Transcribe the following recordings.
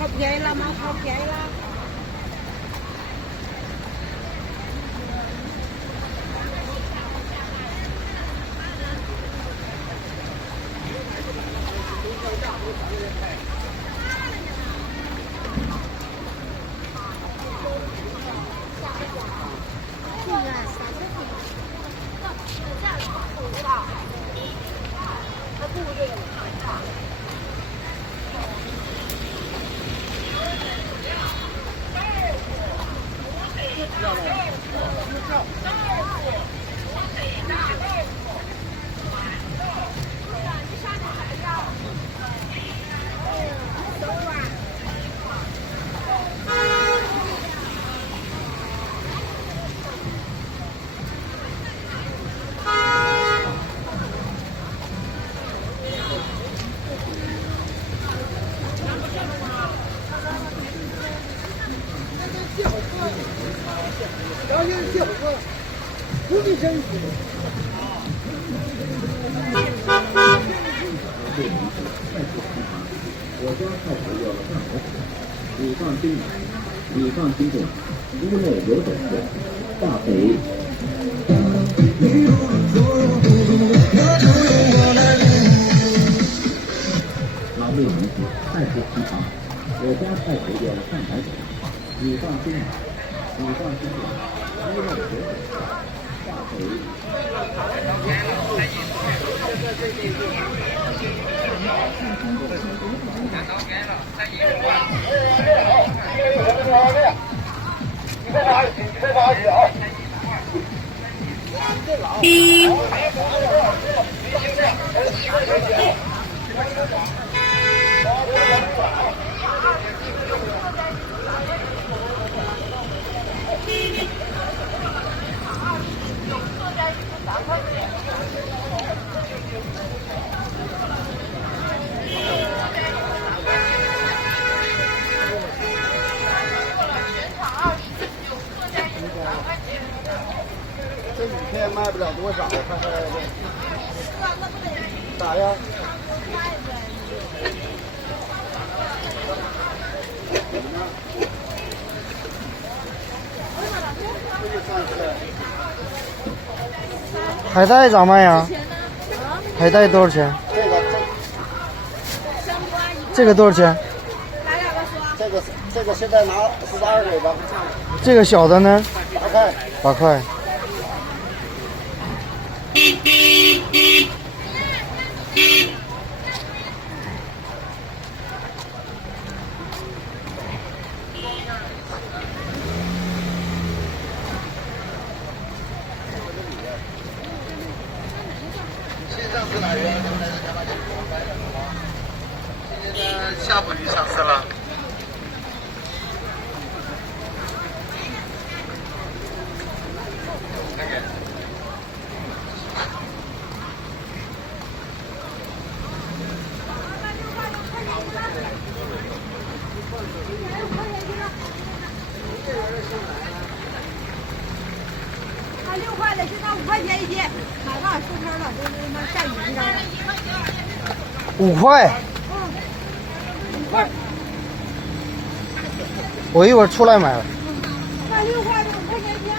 超便宜了吗？超便宜了。我家菜谱有上好菜，你放心买，你放心做，屋内有本事，大肥。老妹们，菜谱齐全，我家菜谱有上好菜，你放心买，你放心做，屋内有本事，大肥。这一天卖不了多少，看看咋样？海带咋卖呀？海带多少钱？这个多少钱？这个现在拿42给吧。这个小的呢8块。8块。上市来源今天呢下午就上市了。6块的，现在5块钱一斤，买吧，收摊了，这他妈下雨你知道吗？5块。5块。我一会儿出来买了。卖6块的，5块钱一斤。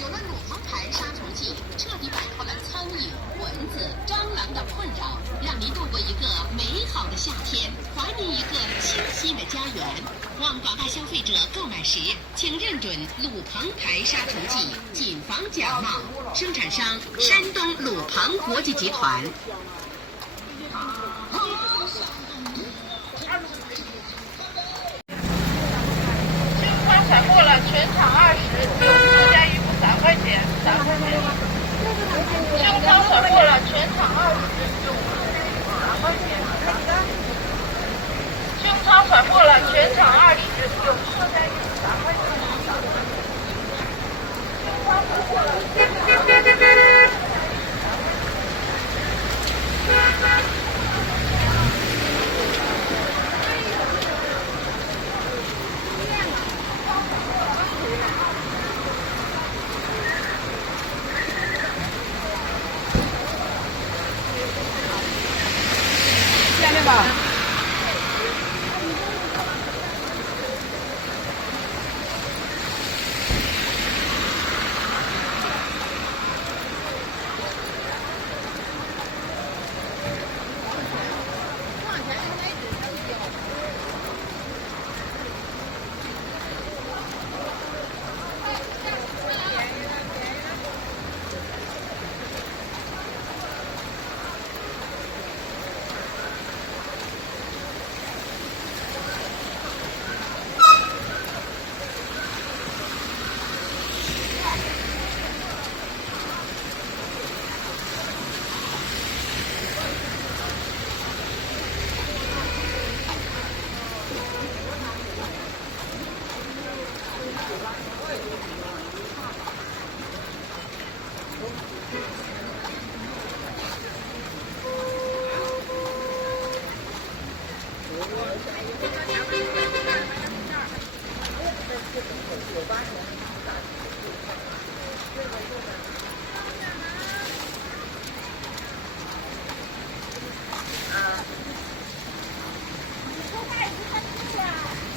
有了鲁棚牌杀虫剂，彻底摆脱了苍蝇、蚊子、蟑螂的困扰，让您度过一个美好的夏天，还您一个清新的家园。望广大消费者购买时，请认准鲁棚牌杀虫剂，谨防假冒。生产商：山东鲁棚国际集团。甩过了，全场20，有附加衣服3块钱，3块钱。胸仓甩过了，全场20，有附加衣服3块钱。胸仓甩过了，全场20，有附加衣服3块钱。胸仓甩过了，全场20。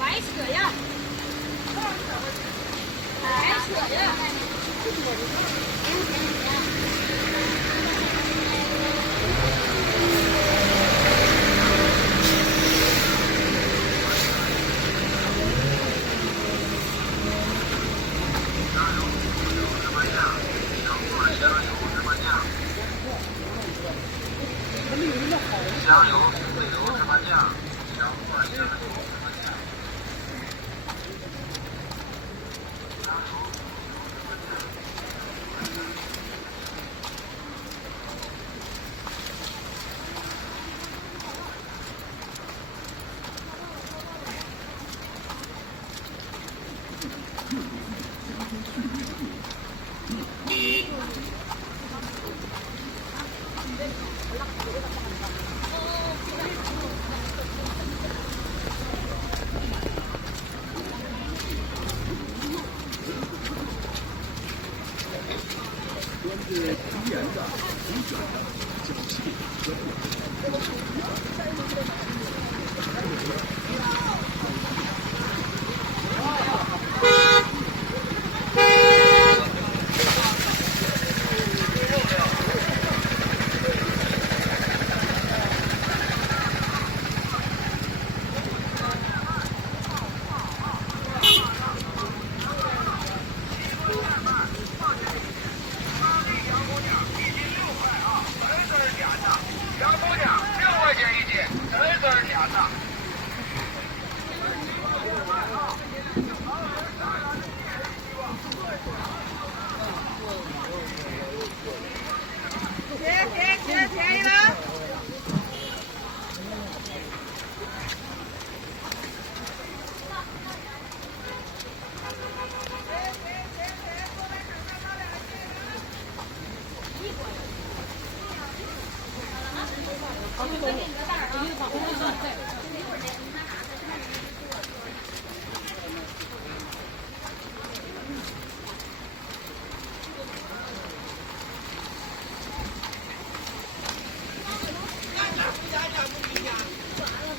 白扯呀！白扯呀！香油、自由芝麻酱，2罐香油芝麻酱。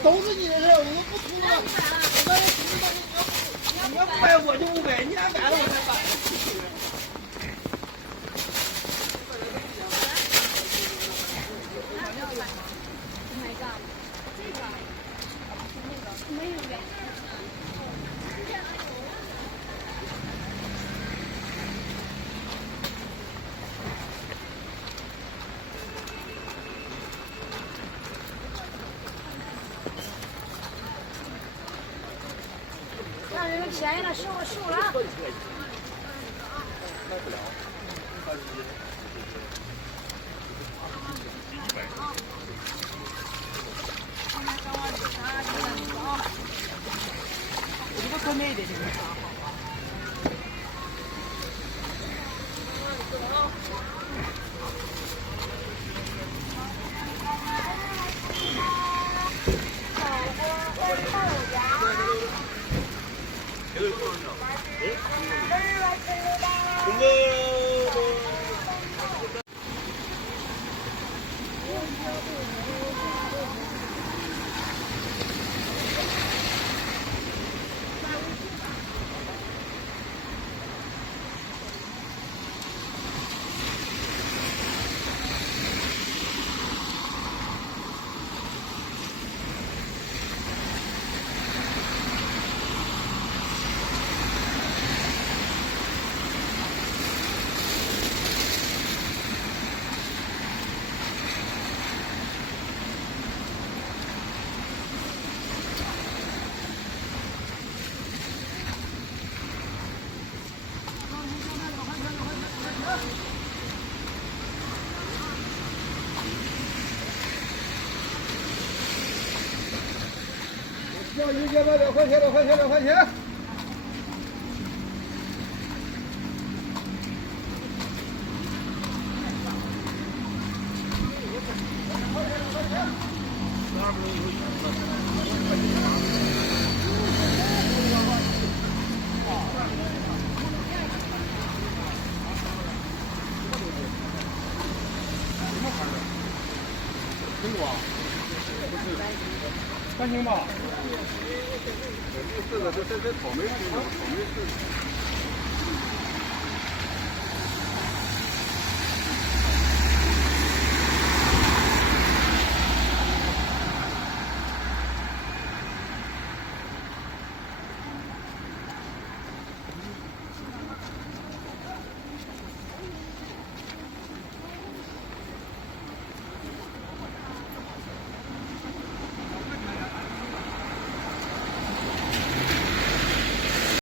都是你的事，我们不出了。你要不买我就不买，你俩买了我才买。让人们便宜了，收了。我这个多美的这个。要一千2块钱，2块钱，2块钱。苹果，三斤吧。这个草莓是草莓是。